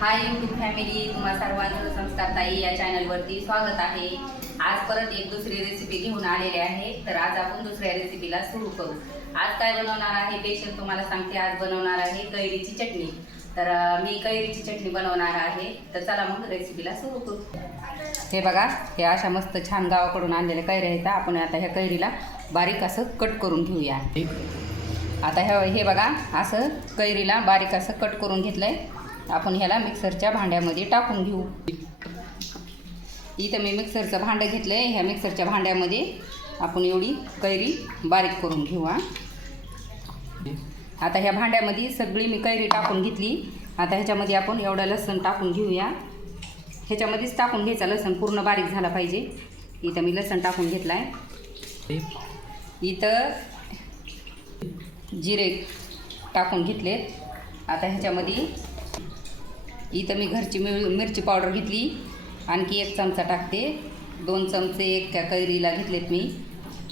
Hi YouTube family तुम्हा सर्वांचं संस्कार ताई या चॅनलवरती स्वागत आहे. आज परत एक दुसरी रेसिपी घेऊन आलेली आहे तर आज आपण दुसऱ्या रेसिपीला सुरू करू. आज काय बनवणार आहे? पेशंट तुम्हाला सांगते आज बनवणार आहे कैरीची चटणी. तर मी कैरीची चटणी बनवणार आहे. तर चला मग रेसिपीला सुरू करू. हे बघा हे अशा मस्त छान गावाकडून आणलेल्या कैऱ्या आहेत. आपण आता ह्या कैरीला बारीक असं कट करून घेऊया. आता हे हे बघा असं कैरीला बारीक असं कट करून घेतलं आहे आपण ह्याला मिक्सरच्या भांड्यामध्ये टाकून घेऊ. इथं मी मिक्सरचं भांडं घेतलंय. ह्या मिक्सरच्या भांड्यामध्ये आपण एवढी कैरी बारीक करून घेऊ आता ह्या भांड्यामध्ये सगळी मी कैरी टाकून घेतली. आता ह्याच्यामध्ये आपण एवढा लसण टाकून घेऊया. ह्याच्यामध्येच टाकून घ्यायचा लसण पूर्ण बारीक झाला पाहिजे. इथं मी लसण टाकून घेतला आहे इथं जिरे टाकून घेतलेत. आता ह्याच्यामध्ये इथं मी घरची मिळ मिरची पावडर घेतली. आणखी एक चमचा टाकते. दोन चमचे एक कैरीला घेतलेत मी.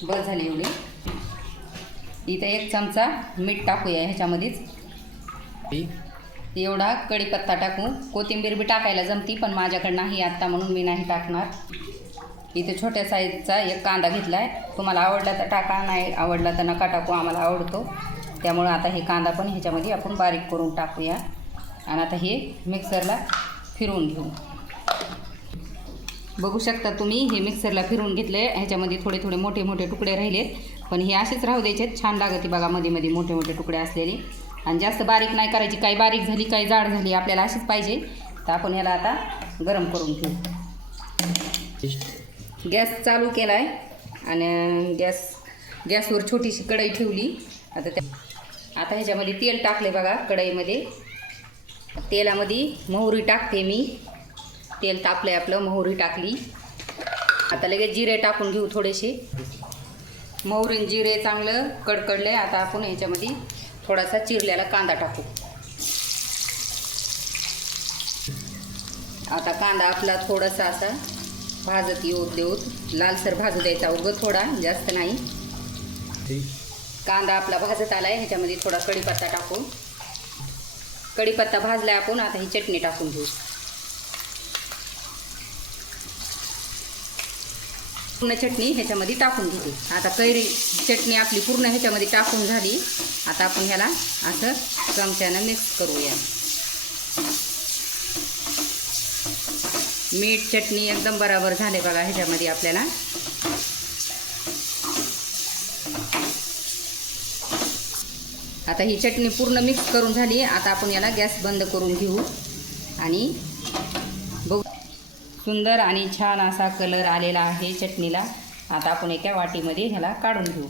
बस झाले एवढे. इथं एक चमचा मीठ टाकूया ह्याच्यामध्येच. एवढा कढीपत्ता टाकू. कोथिंबीर बी टाकायला जमती पण माझ्याकडे नाही आत्ता म्हणून मी नाही टाकणार. इथे छोट्या साईजचा एक कांदा घेतला आहे तुम्हाला आवडला तर टाका नाही आवडला तर नका टाकू आम्हाला आवडतो. त्यामुळं आता हे कांदा पण ह्याच्यामध्ये आपण बारीक करून टाकूया. आणि आता हे मिक्सरला फिरवून घेऊ. बघू शकता तुम्ही हे मिक्सरला फिरवून घेतले. ह्याच्यामध्ये थोडे थोडे मोठे मोठे तुकडे राहिलेत. पण हे असेच राहू द्यायचे छान लागते बघा मध्ये मध्ये मोठे मोठे तुकडे असलेले. आणि जास्त बारीक नाही करायची. काही बारीक झाली काही जाड झाली आपल्याला अशीच पाहिजे. तर आपण ह्याला आता गरम करून घेऊ. गॅस चालू केला आहे आणि गॅस गॅसवर छोटीशी कढई ठेवली. आता त्या आता ह्याच्यामध्ये तेल टाकले बघा कढईमध्ये. तेलामध्ये मोहरी टाकते मी. तेल तापलं आहे आपलं मोहरी टाकली. आता लगेच जिरे टाकून घेऊ थोडेसे. मोहरी आणि जिरे चांगलं कडकडले आता आपण ह्याच्यामध्ये थोडासा चिरलेला कांदा टाकू. आता कांदा आपला थोडासा असा भाजत येऊ देऊत लालसर भाजू द्यायचा उगं थोडा जास्त नाही. कांदा आपला भाजत आला आहे ह्याच्यामध्ये थोडा कढीपत्ता टाकू कढीपत्ता भाजला आपण आता ही चटणी टाकून घेऊ. पूर्ण चटणी ह्याच्यामध्ये टाकून घेते. आता कैरी चटणी आपली पूर्ण ह्याच्यामध्ये टाकून झाली. आता आपण ह्याला असं चमच्यानं मिक्स करूया. मीठ चटणी एकदम बराबर झाले बघा ह्याच्यामध्ये आपल्याला. आता ही चटणी पूर्ण मिक्स करून झाली. आता आपण याला गॅस बंद करून घेऊ. आणि बघू. सुंदर आणि छान असा कलर आलेला आहे चटणीला. आता आपण एका वाटीमध्ये ह्याला काढून घेऊ.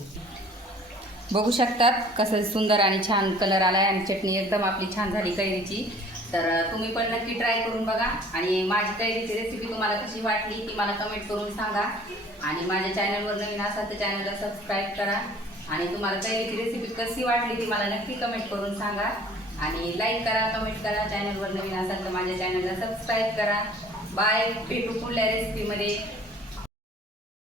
बघू शकतात कसं सुंदर आणि छान कलर आला आहे आणि चटणी एकदम आपली छान झाली कैरीची. तर तुम्ही पण नक्की ट्राय करून बघा. आणि माझी कैरीची रेसिपी तुम्हाला कशी वाटली ती मला कमेंट करून सांगा. आणि माझ्या चॅनलवर नवीन असाल तर चॅनलला सबस्क्राईब करा. आणि तुम्हाला पहिलीची रेसिपी कशी वाटली ती मला नक्की कमेंट करून सांगा. आणि लाईक करा कमेंट करा. चॅनलवर नवीन असाल तर माझ्या चॅनलला सबस्क्राईब करा. बाय भेटू पुढल्या रेसिपीमध्ये